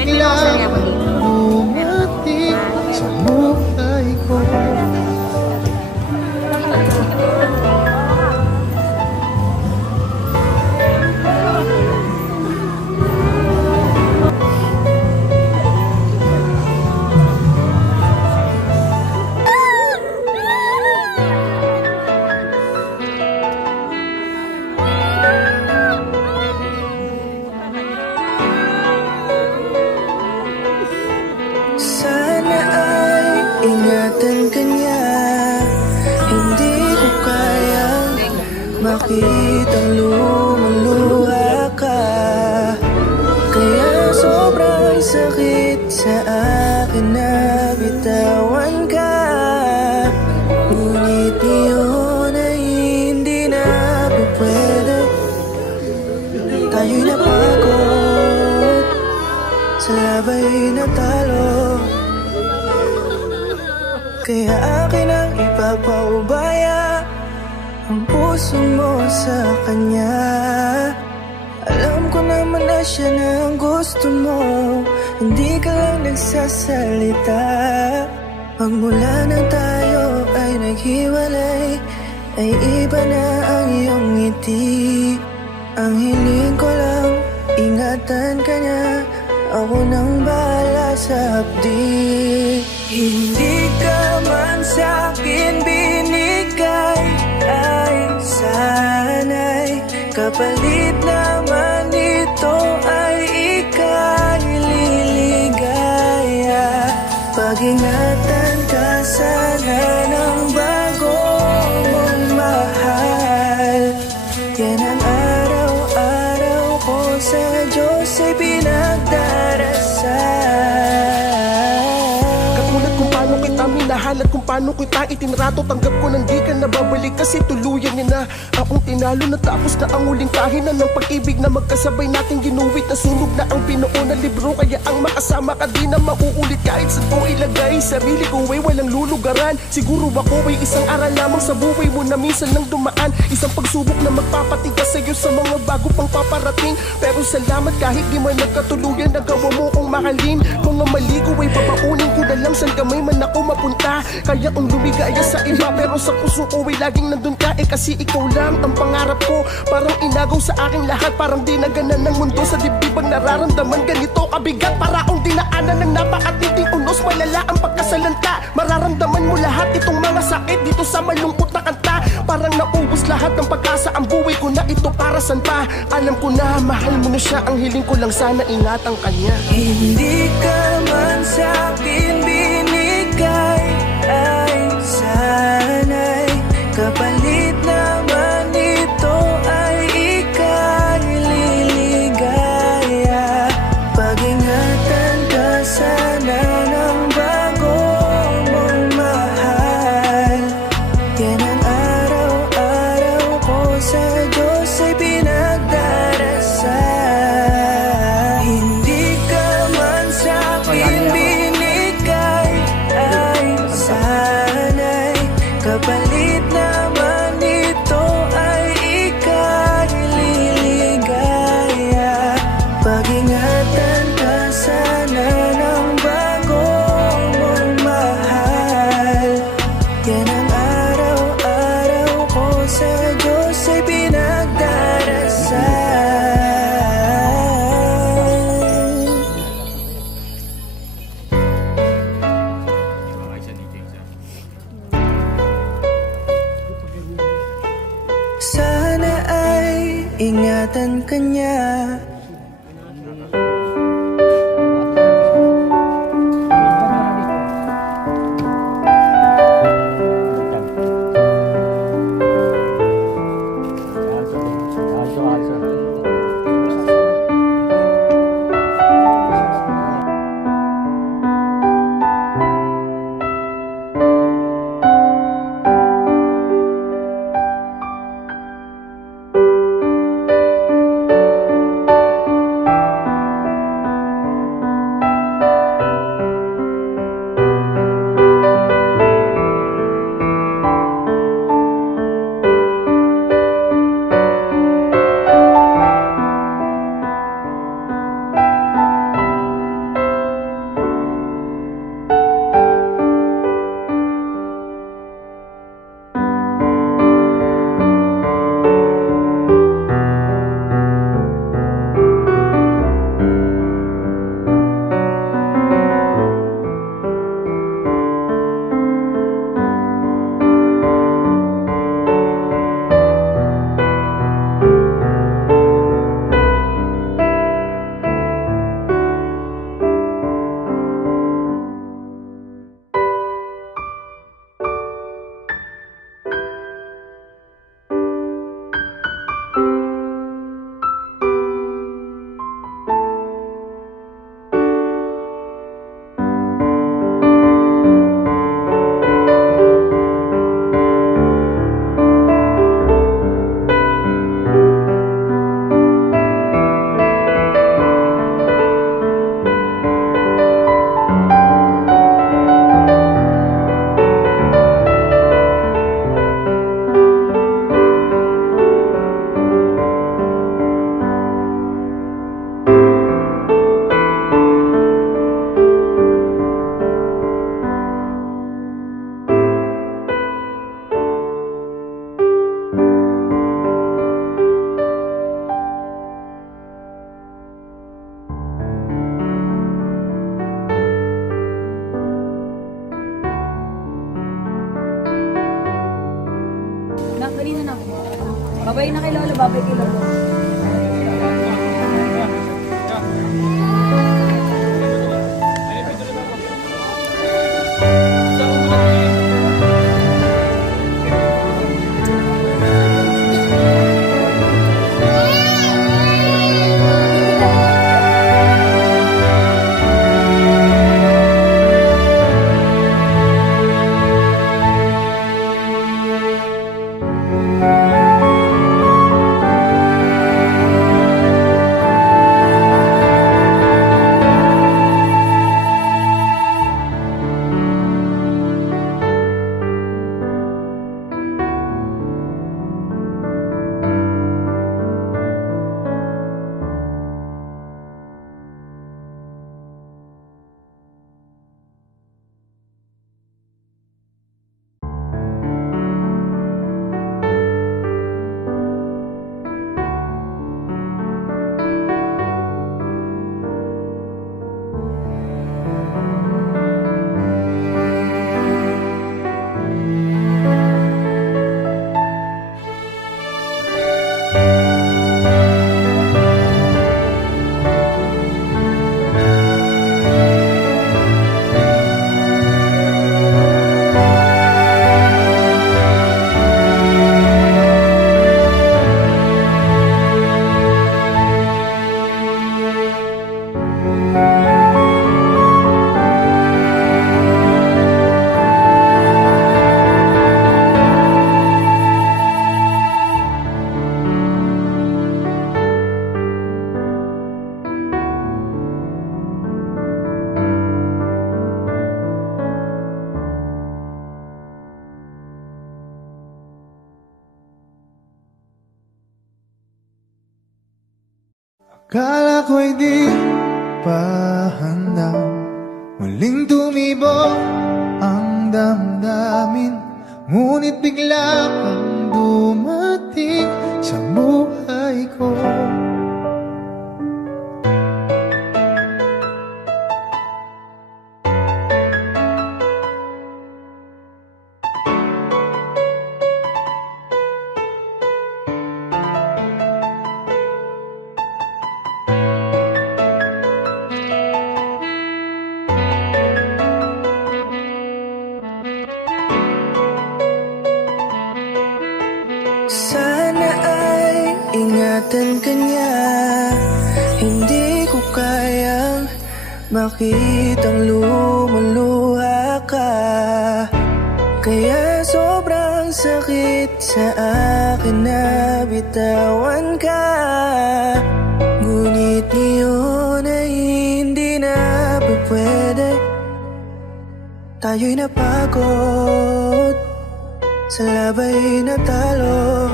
biglang dumating sa buhay ko. Sana ay ingatan ka niya. Hindi ko kayang makitang lumuluha ka. Kaya sobrang sakit sa akin na bitawan ka. Ngunit ngayon ay hindi na pwede. Tayo'y napagod, sa labay natalo. Kaya akin ang ipapaubaya ang puso mo sa kanya. Alam ko naman na siya na ang gusto mo, hindi ka lang nagsasalita. Pagmula nang tayo ay naghiwalay, ay iba na ang iyong ngiti. Ang hiling ko lang, ingatan ka niya. Ako nang bahala sa hapdi. Hindi ka man sa'kin binigay, ay sana'y kapalit naman ito ay ika'y liligaya. Pag-ingatan ka sana ng bago mong mahal. Yan ang araw-araw ko sa Diyos ay pinagdarasal. At kung paano kita itinrato, tanggap ko nang di ka nababalik kasi tuluyan niya na akong tinalo. Natapos na ang uling kahinan ng pag-ibig na magkasabay nating ginuwit. Nasunog na ang binuo na libro, kaya ang makasama ka di na mauulit. Kahit saan ko ilagay sarili ko ay walang lulugaran. Siguro ako ay isang aral lamang sa buhay mo na minsan nang dumaan. Isang pagsubok na magpapatigas sa'yo sa mga bago pang paparating. Pero salamat kahit di man nagkatuluyan, nagawa mo kong mahalin. Mga mali ko ay babaunin ko na lang saan kamay man ako mapunta. Kaya kong lumigaya sa iba, pero sa puso ko ay laging nandun ka. Kasi ikaw lang ang pangarap ko. Parang inagaw sa aking lahat, parang dinaganan ng mundo. Sa dibdib ang nararamdaman ganito kabigat. Para akong dinaanan ng napakatinding unos. Malala ang pagkasalanta, mararamdaman mo lahat itong mga sakit dito sa malungkot na kanta. Parang naubos lahat ng pag-asa, ang buhay ko na ito para saan pa. Alam ko na mahal mo na siya, ang hiling ko lang sana ingatan kanya. Hindi ka man sa'kin binigay, ay sana'y kapalit naman ito ay ika'y liligaya. Pag-ingatan ka sana ng bago mong mahal. Yan ang araw-araw ko sa Diyos ay pinagdarasal. Hindi ka man sa'kin binigay, ay sana'y kapalit naman ito ay ika'y liligaya. Pag-ingatan ka sana ng bago mong mahal. Yan ang araw-araw ko sa Diyos ay pinagdarasal. Sana ay ingatan ka niya. Babay na kay Lolo, babay kay Lolo. Akala ko'y di pa handa, muling tumibok ang damdamin, ngunit bigla kang dumating sa buhay ko. Sana ay ingatan ka niya. Hindi ko kayang makitang lumuluha ka, kaya sobrang sakit sa akin na bitawan ka. Ngunit ngayon ay hindi na pwede. Tayo'y napagod sa labay na talo,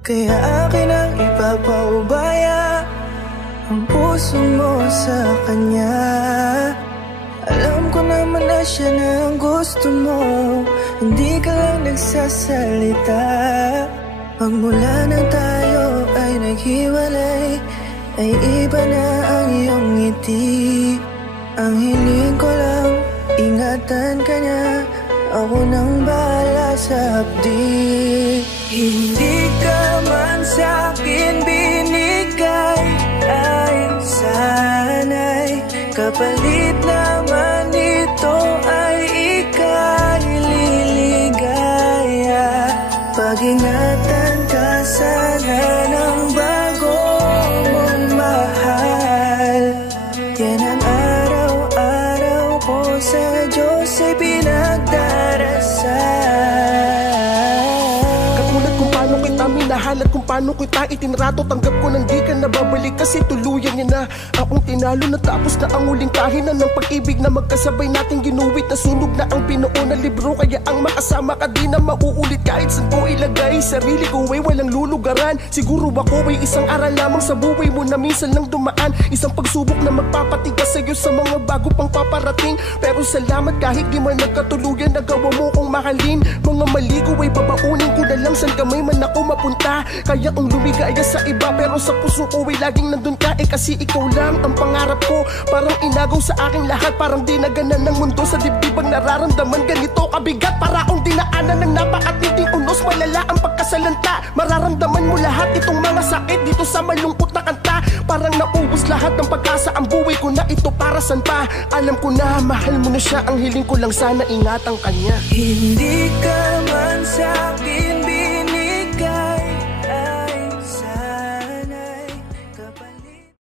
kaya akin ang ipapaubaya ang puso mo sa kanya. Alam ko naman na siya na ang gusto mo, hindi ka lang nagsasalita. Pagmula nang tayo ay naghiwalay, ay iba na ang iyong ngiti. Ang hiling ko lang, ingatan ka niya, ako nang bahala sa hapdi. Hindi ka man sa'kin binigay, ay sana'y kapalit naman ito ay ika'y liligaya. Pag-ingatan ka sana ng bago mong mahal. Yan ang araw-araw ko sa Diyos ay pinagdarasal. Katulad kung paano kita minahal at kung paano kita itinrato, tanggap ko nang di ka nababalik kasi tuluyan niya na akong tinalo. Natapos na ang uling kahinan ng pag-ibig na magkasabay nating ginuwit. Nasunog na ang pinuo na libro, kaya ang makasama ka di na mauulit. Kahit saan ko ilagay sarili ko ay walang lulugaran. Siguro ako ay isang aral lamang sa buhay mo na minsan lang dumaan. Isang pagsubok na magpapatigas sa'yo sa mga bago pang paparating. Pero salamat kahit di man nagkatuluyan, nagawa mo kong mahalin. Mga mali ko ay babaunin ko na lang saan kamay man ako mapunta. Kaya ang lumigaya sa iba pero sa puso ko ay laging nandun ka. Kasi ikaw lang ang pangarap ko. Parang inagaw sa aking lahat, parang dinaganan ng mundo sa dibdib ang nararamdaman. Ganito kabigat para akong dinaanan ng napakatinding unos. Malala ang masalanta. Mararamdaman mo lahat itong mga sakit dito sa malungkot na kanta. Parang naubos lahat ng pag-asa, ang buhay ko na ito para san pa. Alam ko na mahal mo na siya, ang hiling ko lang sana ingatan kanya. Hindi